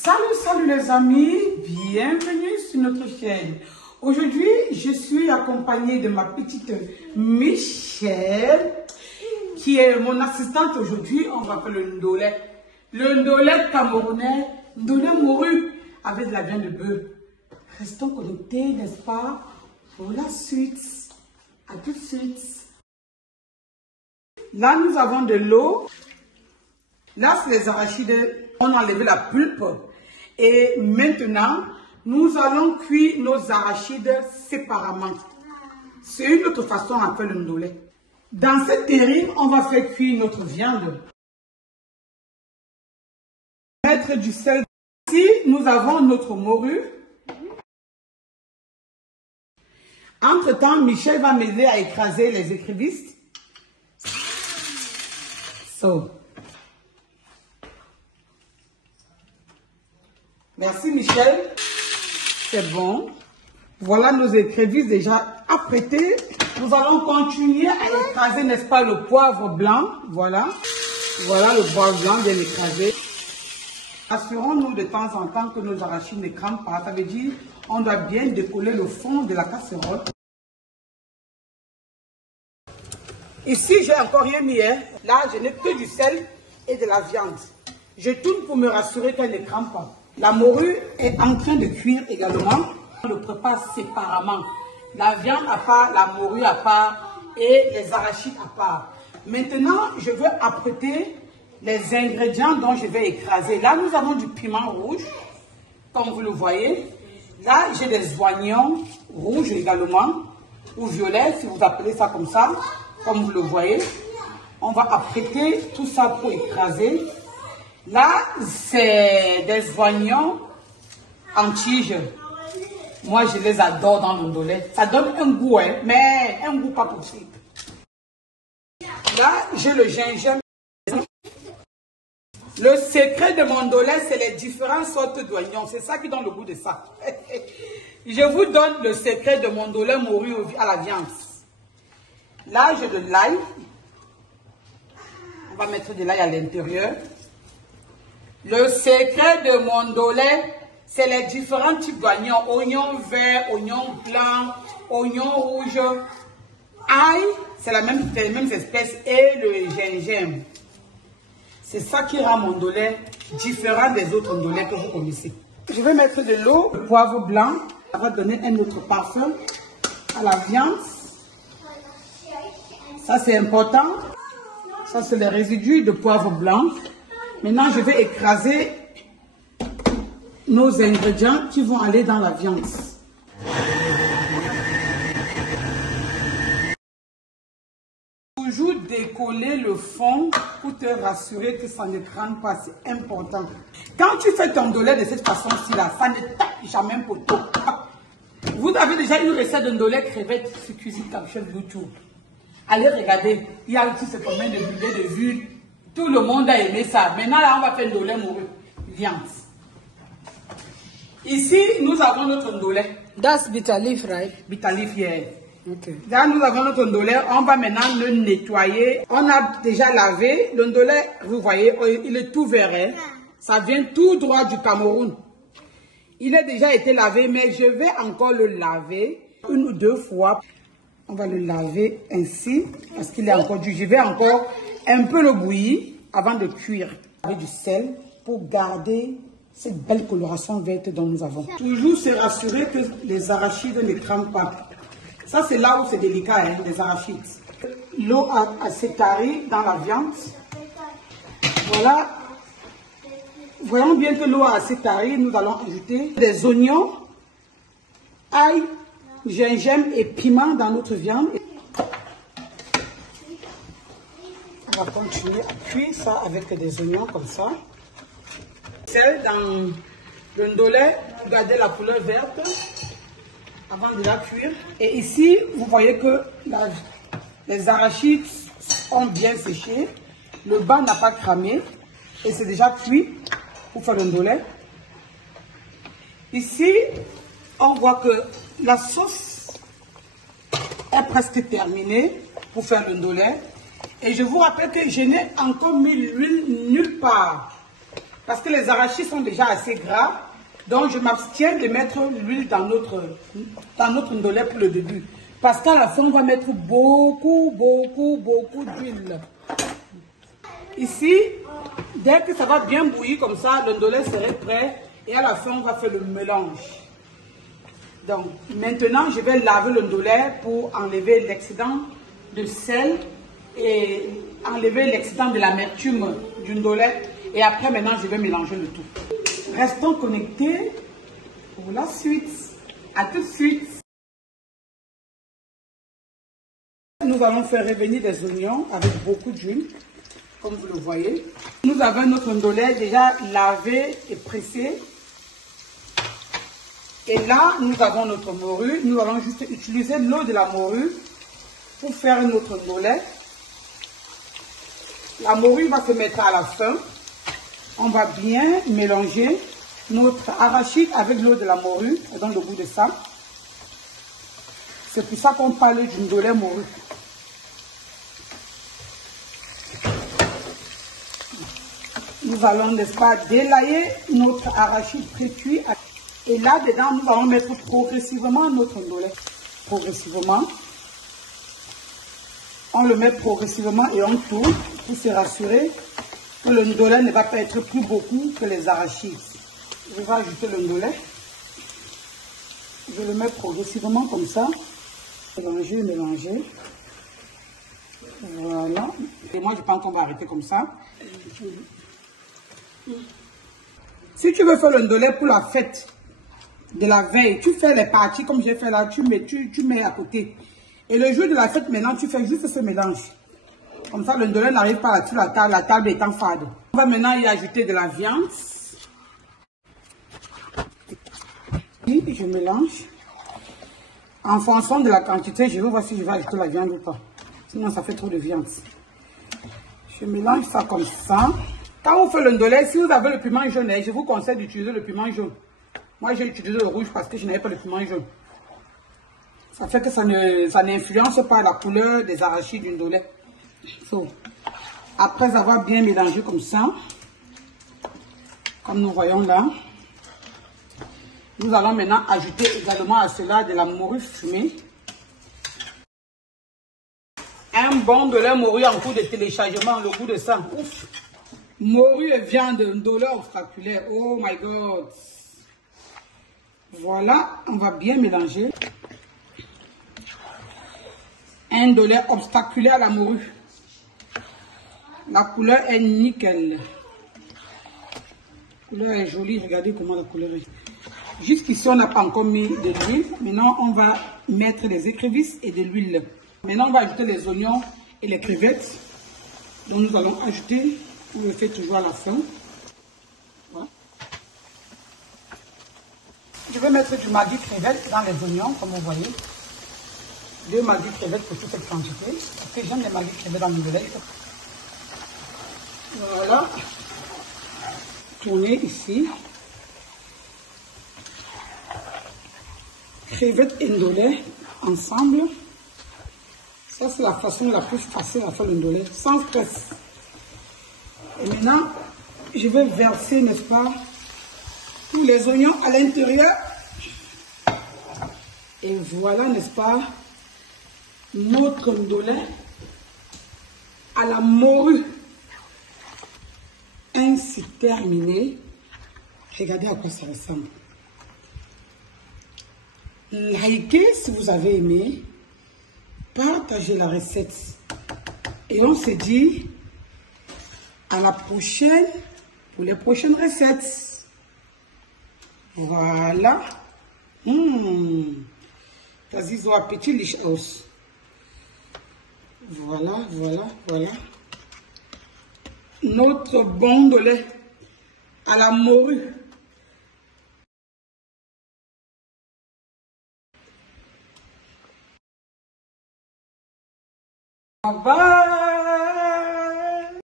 Salut les amis, bienvenue sur notre chaîne. Aujourd'hui, je suis accompagnée de ma petite Michelle, qui est mon assistante aujourd'hui. On va faire le ndolé. Le ndolé camerounais, ndolé mouru avec de la viande de bœuf. Restons connectés, n'est-ce pas, pour la suite. À tout de suite. Là, nous avons de l'eau. Là, c'est les arachides. On a enlevé la pulpe. Et maintenant, nous allons cuire nos arachides séparément. C'est une autre façon à faire le ndolé. Dans cette terrine, on va faire cuire notre viande. Mettre du sel. Ici, nous avons notre morue. Entre-temps, Michel va m'aider à écraser les écrevisses. Merci Michel. C'est bon. Voilà nos écrevisses déjà apprêtées. Nous allons continuer à écraser, n'est-ce pas, le poivre blanc. Voilà. Voilà le poivre blanc bien écrasé. Assurons-nous de temps en temps que nos arachides ne crament pas. Ça veut dire on doit bien décoller le fond de la casserole. Ici, j'ai encore rien mis. Là, je n'ai que du sel et de la viande. Je tourne pour me rassurer qu'elle ne crame pas. La morue est en train de cuire également. On le prépare séparément. La viande à part, la morue à part et les arachides à part. Maintenant, je veux apprêter les ingrédients dont je vais écraser. Là, nous avons du piment rouge, comme vous le voyez. Là, j'ai des oignons rouges également, ou violets, si vous appelez ça comme ça, comme vous le voyez. On va apprêter tout ça pour écraser. Là, c'est des oignons en tige. Moi, je les adore dans le ndolé. Ça donne un goût, hein, mais un goût pas possible. Là, j'ai le gingembre. Le secret de mon ndolé, c'est les différentes sortes d'oignons. C'est ça qui donne le goût de ça. Je vous donne le secret de mon ndolé mouru à la viande. Là, j'ai de l'ail. On va mettre de l'ail à l'intérieur. Le secret de mon ndolé, c'est les différents types d'oignons. Oignons verts, oignons blancs, oignons rouges. Ail, c'est les mêmes espèces. Et le gingembre. C'est ça qui rend mon ndolé différent des autres ndolés que vous connaissez. Je vais mettre de l'eau, le poivre blanc. Ça va donner un autre parfum à la viande. Ça, c'est important. Ça, c'est les résidus de poivre blanc. Maintenant, je vais écraser nos ingrédients qui vont aller dans la viande. Toujours décoller le fond pour te rassurer que ça ne crame pas. C'est important. Quand tu fais ton ndolé de cette façon-ci, là, ça ne tape jamais poteau. Vous avez déjà une recette de ndolé crevette sur Cuisine Capchef YouTube. Allez regarder. Il y a aussi ce combien de milliers de vues. Tout le monde a aimé ça. Maintenant, là, on va faire ndolé mouru. Viande. Ici, nous avons notre ndolé. That's bitter leaf, right? Bitter leaf, yeah. Okay. Là, nous avons notre ndolé. On va maintenant le nettoyer. On a déjà lavé. Le ndolé, vous voyez, il est tout vert. Hein? Ça vient tout droit du Cameroun. Il a déjà été lavé, mais je vais encore le laver une ou deux fois. On va le laver ainsi, parce qu'il est encore dur. Je vais encore un peu le bouillir avant de cuire. Avec du sel pour garder cette belle coloration verte dont nous avons. Toujours se rassurer que les arachides ne crament pas. Ça, c'est là où c'est délicat, hein, les arachides. L'eau s'est tarie dans la viande. Voilà. Voyons bien que l'eau a assez tarie. Nous allons ajouter des oignons, ail, gingembre et piment dans notre viande. On va continuer à cuire ça avec des oignons comme ça. Sel dans le ndolé, gardez la couleur verte avant de la cuire. Et ici, vous voyez que les arachides ont bien séché. Le bas n'a pas cramé et c'est déjà cuit pour faire le ndolé. Ici, on voit que la sauce est presque terminée pour faire le ndolé. Et je vous rappelle que je n'ai encore mis l'huile nulle part. Parce que les arachides sont déjà assez gras. Donc, je m'abstiens de mettre l'huile dans notre ndolé pour le début. Parce qu'à la fin, on va mettre beaucoup d'huile. Ici, dès que ça va bien bouillir comme ça, le ndolé serait prêt. Et à la fin, on va faire le mélange. Donc, maintenant, je vais laver le ndolé pour enlever l'excédent de sel et enlever l'excédent de l'amertume du ndolé. Et après, maintenant, je vais mélanger le tout. Restons connectés pour la suite. À tout de suite. Nous allons faire revenir des oignons avec beaucoup d'huile, comme vous le voyez. Nous avons notre ndolé déjà lavé et pressé. Et là, nous avons notre morue. Nous allons juste utiliser l'eau de la morue pour faire notre ndolé. La morue va se mettre à la fin. On va bien mélanger notre arachide avec l'eau de la morue. Ça donne le goût de ça. C'est pour ça qu'on parle du ndolé morue. Nous allons, n'est-ce pas, délayer notre arachide pré-cuit. Et là-dedans, nous allons mettre progressivement notre ndolé. Progressivement. On le met progressivement et on tourne pour se rassurer que le ndolé ne va pas être plus beaucoup que les arachides. Je vais ajouter le ndolé. Je le mets progressivement comme ça. Mélanger, mélanger. Voilà. Et moi, je pense qu'on va arrêter comme ça. Si tu veux faire le ndolé pour la fête de la veille, tu fais les parties comme j'ai fait là, tu mets à côté. Et le jour de la fête, maintenant, tu fais juste ce mélange. Comme ça, le ndolé n'arrive pas sur la table étant fade. On va maintenant y ajouter de la viande. Et je mélange. En fonction de la quantité, je vais voir si je vais ajouter la viande ou pas. Sinon, ça fait trop de viande. Je mélange ça comme ça. Quand vous faites le ndolé, si vous avez le piment jaune, je vous conseille d'utiliser le piment jaune. Moi, j'ai utilisé le rouge parce que je n'avais pas le piment jaune. Ça fait que ça n'influence pas la couleur des arachides du ndolé. Après avoir bien mélangé comme ça, comme nous voyons là, nous allons maintenant ajouter également à cela de la morue fumée. Un bon ndolé morue en cours de téléchargement, le goût de ça. Ouf. Morue et viande, ndolé obstaculaire. Oh my God. Voilà, on va bien mélanger. Un ndolé obstaculaire à la morue. La couleur est nickel. La couleur est jolie, regardez comment la couleur est. Jusqu'ici, on n'a pas encore mis de l'huile. Maintenant, on va mettre des écrevisses et de l'huile. Maintenant, on va ajouter les oignons et les crevettes. Donc, nous allons ajouter, on le fait toujours à la fin. Voilà. Je vais mettre du maggi crevette dans les oignons, comme vous voyez. 2 maggi crevettes pour toute cette quantité. Parce que j'aime les maggi crevettes dans le ndolé. Voilà. Tournez ici. Crevettes et ndolé ensemble. Ça, c'est la façon la plus facile à faire le ndolé, sans stress. Et maintenant, je vais verser, n'est-ce pas, tous les oignons à l'intérieur. Et voilà, n'est-ce pas, notre ndolé à la morue. Ainsi terminé. Regardez à quoi ça ressemble. Likez si vous avez aimé. Partagez la recette. Et on se dit à la prochaine pour les prochaines recettes. Voilà. Das ist so appetitlich aus. Voilà, voilà, voilà. Notre bon ndolé à la morue. Bye.